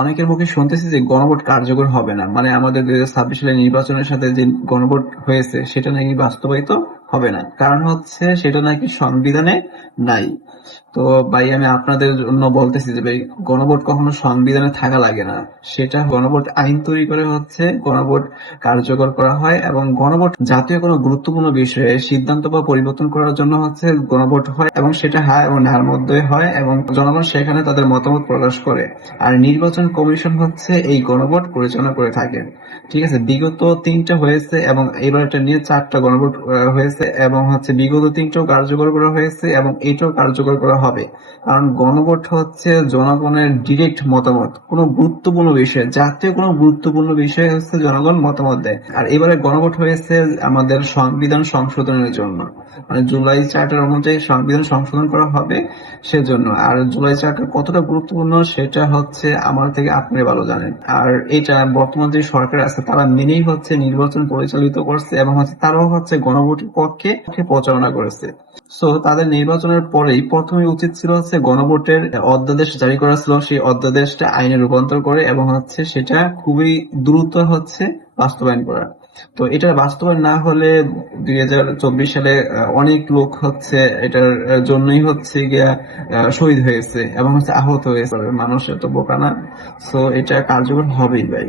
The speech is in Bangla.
অনেকের মুখে শুনতেছি যে গণভোট কার্যকর হবে না, মানে আমাদের 2026 সালের নির্বাচনের সাথে যে গণভোট হয়েছে সেটা নাকি বাস্তবায়িত হবে না, কারণ হচ্ছে সেটা নাকি সংবিধানে নাই। তো ভাই আমি আপনাদের জন্য বলতেছি যে ভাই, গণভোট কখনো সংবিধানে থাকা লাগে না। সেটা গণভোট আইন তৈরি করে হচ্ছে গণভোট কার্যকর করা হয়, এবং গণভোট জাতীয় কোনো গুরুত্বপূর্ণ বিষয়ে সিদ্ধান্ত বা পরিবর্তন করার জন্য হচ্ছে গণভোট হয়, এবং সেটা হ্যাঁ এবং নার মধ্যে হয়, এবং জনগণ সেখানে তাদের মতামত প্রকাশ করে। আর নির্বাচন কমিশন হচ্ছে এই গণভোট পরিচালনা করে থাকে। ঠিক আছে, বিগত 3টা হয়েছে এবং এবার এটা নিয়ে 4টা গণভোট হয়েছে, এবং হচ্ছে বিগত 3টাও কার্যকর করা হয়েছে এবং এটাও কার্যকর করা হবে। কারণ গণভোট হচ্ছে জনগণের ডিরেক্ট মতামত, কোনো গুরুত্বপূর্ণ বিষয়, জাতীয় কোনো গুরুত্বপূর্ণ বিষয় হচ্ছে জনগণ মতামত দেয়। আর এবারে গণভোট হয়েছে আমাদের সংবিধান সংশোধনের জন্য, মানে জুলাই চার্টার অনুযায়ী সংবিধান সংশোধন করা হবে সেজন্য। আর জুলাই চার্টার কতটা গুরুত্বপূর্ণ সেটা হচ্ছে আমার থেকে আপনি ভালো জানেন। আর এটা বর্তমান যে সরকার আছে তারা মেনেই হচ্ছে নির্বাচন পরিচালিত করছে, এবং হচ্ছে তারাও হচ্ছে গণভোটের পক্ষে প্রচারণা করেছে। সো তাদের নির্বাচনের পরেই প্রথমে উচিত ছিল হচ্ছে গণভোটের অধ্যাদেশ জারি করা ছিল, সেই অধ্যাদেশটা আইনে রূপান্তর করে এবং হচ্ছে সেটা খুবই দ্রুত হচ্ছে বাস্তবায়ন করা। তো এটার বাস্তবায়ন না হলে 2024 সালে অনেক লোক হচ্ছে এটার জন্যই হচ্ছে গিয়া শহীদ হয়েছে এবং হচ্ছে আহত হয়েছে। মানুষ এত বোকা না। সো এটা কার্যকর হবেই ভাই।